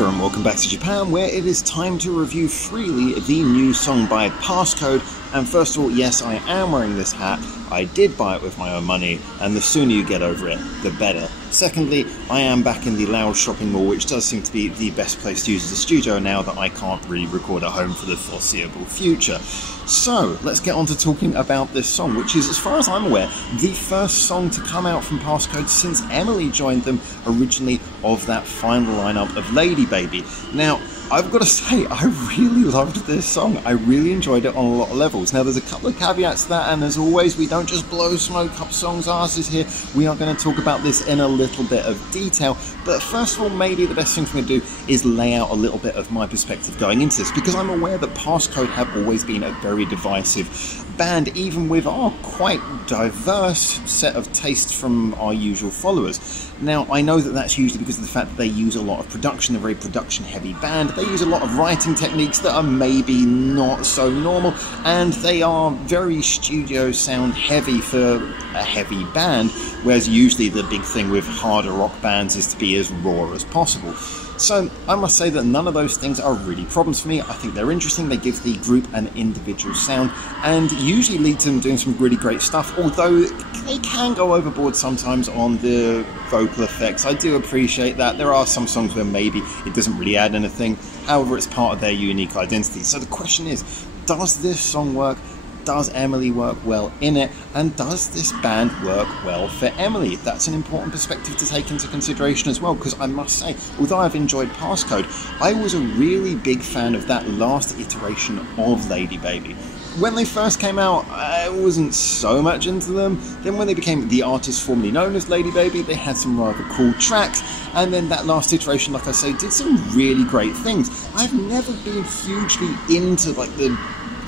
there and welcome back to Japan, where it is time to review freely the new song by PASSCODE. And first of all, yes, I am wearing this hat. I did buy it with my own money, and the sooner you get over it, the better. Secondly, I am back in the Loud shopping mall, which does seem to be the best place to use as a studio now that I can't really record at home for the foreseeable future. So, let's get on to talking about this song, which is, as far as I'm aware, the first song to come out from PASSCODE since Emily joined them originally of that final lineup of LADYBABY. Now, I've got to say, I really loved this song. I really enjoyed it on a lot of levels. Now, there's a couple of caveats to that, and as always, we don't just blow smoke up songs' asses here. We are going to talk about this in a little bit of detail. But first of all, maybe the best thing for me to do is lay out a little bit of my perspective going into this, because I'm aware that PASSCODE have always been a very divisive band, even with our quite diverse set of tastes from our usual followers. Now, I know that that's usually because of the fact that they use a lot of production, they're a very production-heavy band. They use a lot of writing techniques that are maybe not so normal, and they are very studio sound heavy for a heavy band, whereas usually the big thing with harder rock bands is to be as raw as possible. So I must say that none of those things are really problems for me. I think they're interesting, they give the group an individual sound, and usually lead to them doing some really great stuff, although they can go overboard sometimes on the vocal effects. I do appreciate that. There are some songs where maybe it doesn't really add anything, however it's part of their unique identity. So the question is, does this song work? Does Emily work well in it? And does this band work well for Emily? That's an important perspective to take into consideration as well, because I must say, although I've enjoyed PASSCODE, I was a really big fan of that last iteration of LADYBABY. When they first came out, I wasn't so much into them. Then when they became the artist formerly known as LADYBABY, they had some rather cool tracks. And then that last iteration, like I say, did some really great things. I've never been hugely into like the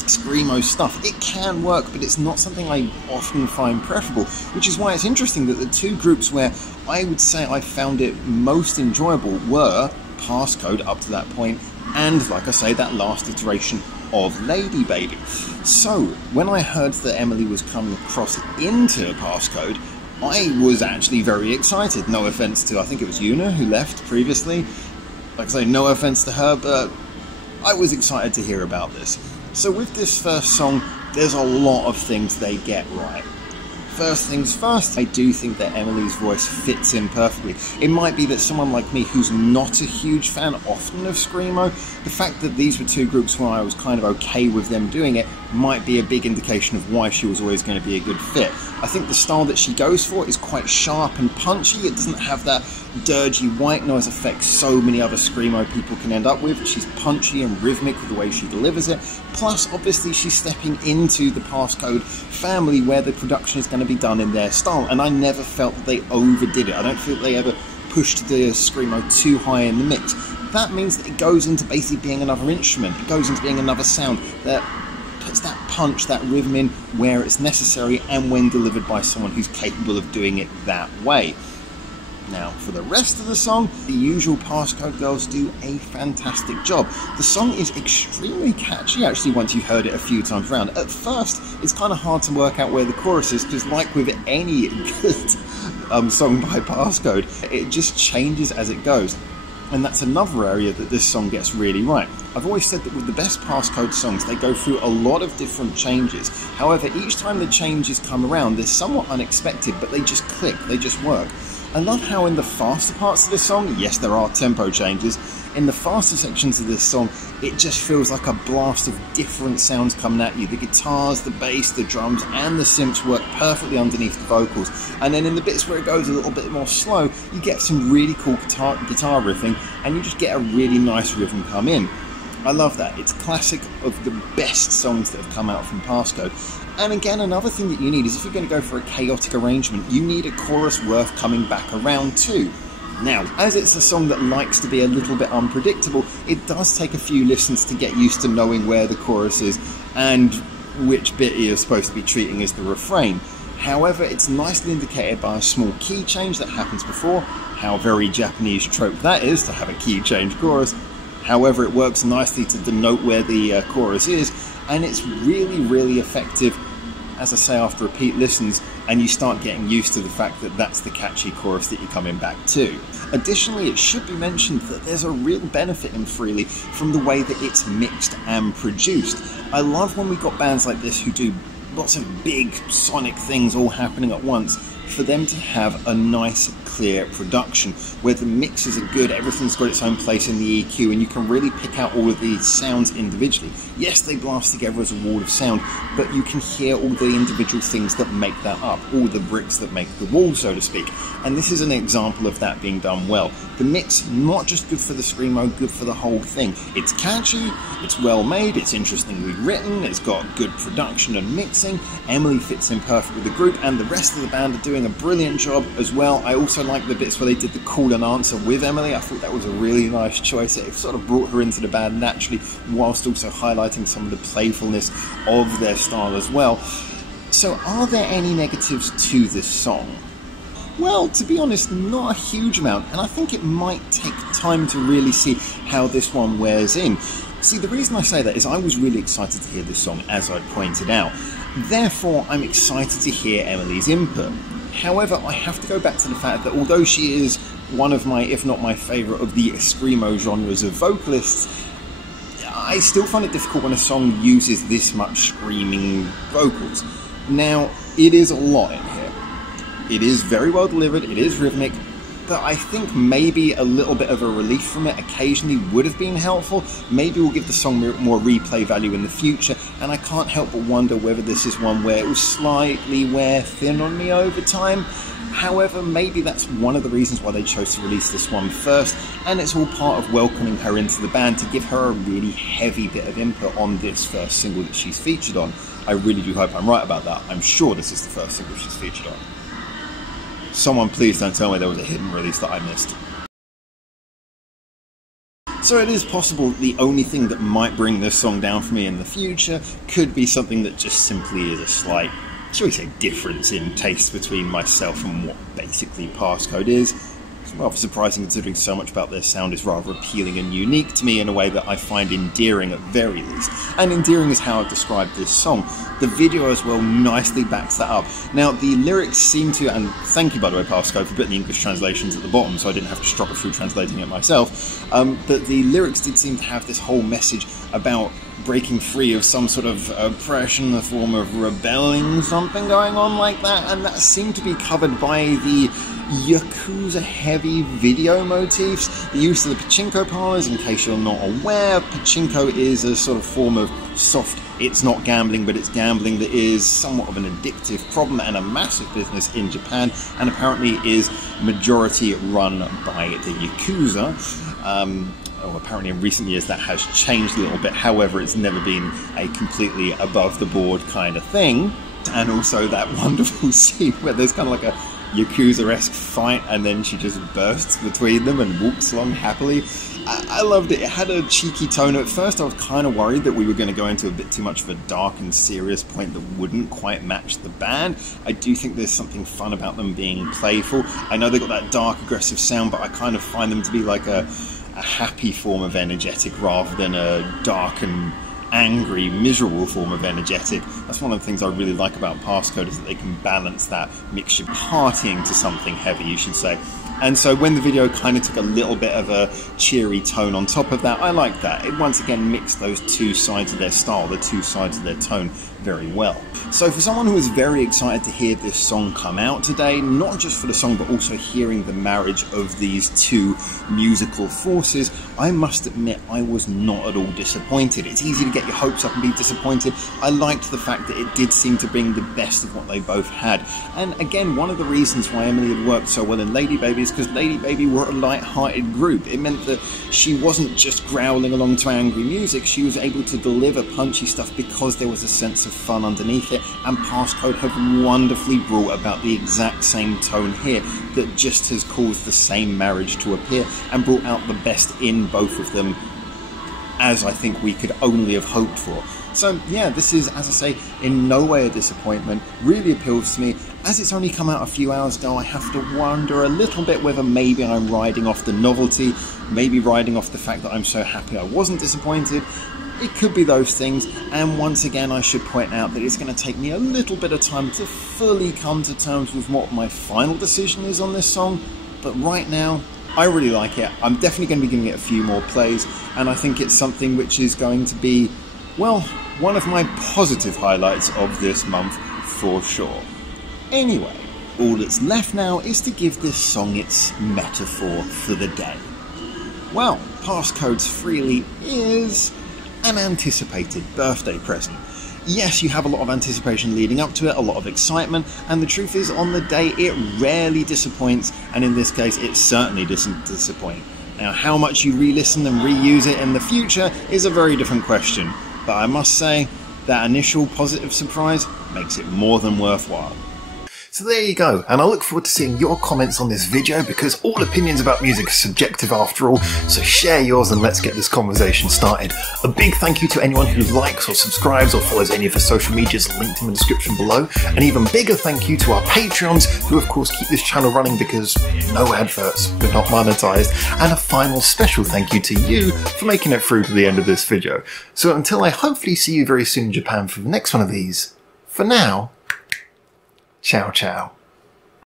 screamo stuff. It can work, but it's not something I often find preferable, which is why it's interesting that the two groups where I would say I found it most enjoyable were PASSCODE up to that point, and like I say, that last iteration of LADYBABY. So when I heard that Emily was coming across into PASSCODE, I was actually very excited. No offense to, I think it was Yuna who left previously. Like I say, no offense to her, but I was excited to hear about this. So with this first song, there's a lot of things they get right. First things first, I do think that Emily's voice fits in perfectly. It might be that someone like me who's not a huge fan often of screamo, the fact that these were two groups where I was kind of okay with them doing it might be a big indication of why she was always going to be a good fit. I think the style that she goes for is quite sharp and punchy. It doesn't have that dirgy white noise effect so many other screamo people can end up with. She's punchy and rhythmic with the way she delivers it. Plus, obviously, she's stepping into the PASSCODE family where the production is going to be done in their style, and I never felt that they overdid it. I don't feel they ever pushed the screamo too high in the mix. That means that it goes into basically being another instrument. It goes into being another sound that puts that punch, that rhythm in where it's necessary and when delivered by someone who's capable of doing it that way. Now, for the rest of the song, the usual PASSCODE girls do a fantastic job. The song is extremely catchy, actually, once you've heard it a few times around. At first, it's kind of hard to work out where the chorus is, because like with any good song by PASSCODE, it just changes as it goes. And that's another area that this song gets really right. I've always said that with the best PASSCODE songs, they go through a lot of different changes. However, each time the changes come around, they're somewhat unexpected, but they just click, they just work. I love how in the faster parts of this song, yes, there are tempo changes, in the faster sections of this song, it just feels like a blast of different sounds coming at you. The guitars, the bass, the drums, and the synths work perfectly underneath the vocals. And then in the bits where it goes a little bit more slow, you get some really cool guitar riffing, and you just get a really nice rhythm come in. I love that. It's classic of the best songs that have come out from PASSCODE. And again, another thing that you need is if you're going to go for a chaotic arrangement, you need a chorus worth coming back around to. Now, as it's a song that likes to be a little bit unpredictable, it does take a few listens to get used to knowing where the chorus is and which bit you're supposed to be treating as the refrain. However, it's nicely indicated by a small key change that happens before. How very Japanese trope that is, to have a key change chorus. However, it works nicely to denote where the chorus is, and it's really, really effective as I say, after repeat listens, and you start getting used to the fact that that's the catchy chorus that you're coming back to. Additionally, it should be mentioned that there's a real benefit in Freely from the way that it's mixed and produced. I love when we got bands like this who do lots of big sonic things all happening at once, for them to have a nice clear production where the mixes are good, everything's got its own place in the EQ, and you can really pick out all of these sounds individually. Yes, they blast together as a wall of sound, but you can hear all the individual things that make that up, all the bricks that make the wall, so to speak. And this is an example of that being done well. The mix, not just good for the screamo, good for the whole thing. It's catchy, it's well made, it's interestingly written, it's got good production and mixing. Emily fits in perfect with the group, and the rest of the band are doing a brilliant job as well. I also like the bits where they did the call and answer with Emily. I thought that was a really nice choice. It sort of brought her into the band naturally, whilst also highlighting some of the playfulness of their style as well. So are there any negatives to this song? Well, to be honest, not a huge amount, and I think it might take time to really see how this one wears in. See, the reason I say that is I was really excited to hear this song, as I pointed out. Therefore, I'm excited to hear Emily's input. However, I have to go back to the fact that although she is one of my, if not my favourite of the screamo genres of vocalists, I still find it difficult when a song uses this much screaming vocals. Now, it is a lot in here. It is very well delivered, it is rhythmic, but I think maybe a little bit of a relief from it occasionally would have been helpful. Maybe we'll give the song more replay value in the future, and I can't help but wonder whether this is one where it will slightly wear thin on me over time. However, maybe that's one of the reasons why they chose to release this one first, and it's all part of welcoming her into the band to give her a really heavy bit of input on this first single that she's featured on. I really do hope I'm right about that. I'm sure this is the first single she's featured on. Someone please don't tell me there was a hidden release that I missed. So it is possible that the only thing that might bring this song down for me in the future could be something that just simply is a slight, shall we say, difference in taste between myself and what basically Passcode is. It's rather surprising considering so much about their sound is rather appealing and unique to me in a way that I find endearing at very least. And endearing is how I've described this song. The video as well nicely backs that up. Now the lyrics seem to, and thank you by the way Passcode for putting the English translations at the bottom so I didn't have to struggle through translating it myself, but the lyrics did seem to have this whole message about breaking free of some sort of oppression, a form of rebelling, something going on like that, and that seemed to be covered by the Yakuza heavy video motifs. The use of the pachinko parlors, in case you're not aware, pachinko is a sort of form of soft, it's not gambling, but it's gambling that is somewhat of an addictive problem and a massive business in Japan, and apparently is majority run by the Yakuza. Apparently in recent years that has changed a little bit, however it's never been a completely above the board kind of thing. And also that wonderful scene where there's kind of like a Yakuza-esque fight and then she just bursts between them and walks along happily. I loved it. It had a cheeky tone. At first I was kind of worried that we were going to go into a bit too much of a dark and serious point that wouldn't quite match the band. I do think there's something fun about them being playful. I know they've got that dark aggressive sound, but I kind of find them to be like a happy form of energetic rather than a dark and angry, miserable form of energetic. That's one of the things I really like about Passcode, is that they can balance that mixture, partying to something heavy, you should say. And so when the video kind of took a little bit of a cheery tone on top of that, I like that. It once again mixed those two sides of their style, the two sides of their tone, very well. So for someone who was very excited to hear this song come out today, not just for the song but also hearing the marriage of these two musical forces, I must admit I was not at all disappointed. It's easy to get your hopes up and be disappointed. I liked the fact that it did seem to bring the best of what they both had. And again, one of the reasons why Emily had worked so well in LADYBABY is because LADYBABY were a light-hearted group. It meant that she wasn't just growling along to angry music, she was able to deliver punchy stuff because there was a sense of fun underneath it, and Passcode have wonderfully brought about the exact same tone here that just has caused the same marriage to appear and brought out the best in both of them, as I think we could only have hoped for. So yeah, this is, as I say, in no way a disappointment, really appeals to me. As it's only come out a few hours ago, I have to wonder a little bit whether maybe I'm riding off the novelty, maybe riding off the fact that I'm so happy I wasn't disappointed. It could be those things, and once again I should point out that it's going to take me a little bit of time to fully come to terms with what my final decision is on this song, but right now I really like it. I'm definitely going to be giving it a few more plays, and I think it's something which is going to be, well, one of my positive highlights of this month for sure. Anyway, all that's left now is to give this song its metaphor for the day. Well, Passcodes Freely is an anticipated birthday present. Yes, you have a lot of anticipation leading up to it, a lot of excitement, and the truth is, on the day it rarely disappoints, and in this case it certainly doesn't disappoint. Now, how much you re-listen and reuse it in the future is a very different question, but I must say that initial positive surprise makes it more than worthwhile. So there you go, and I look forward to seeing your comments on this video, because all opinions about music are subjective after all, so share yours and let's get this conversation started. A big thank you to anyone who likes or subscribes or follows any of the social medias linked in the description below. An even bigger thank you to our Patreons, who of course keep this channel running because no adverts, we're not monetized. And a final special thank you to you for making it through to the end of this video. So until I hopefully see you very soon in Japan for the next one of these, for now, ciao ciao.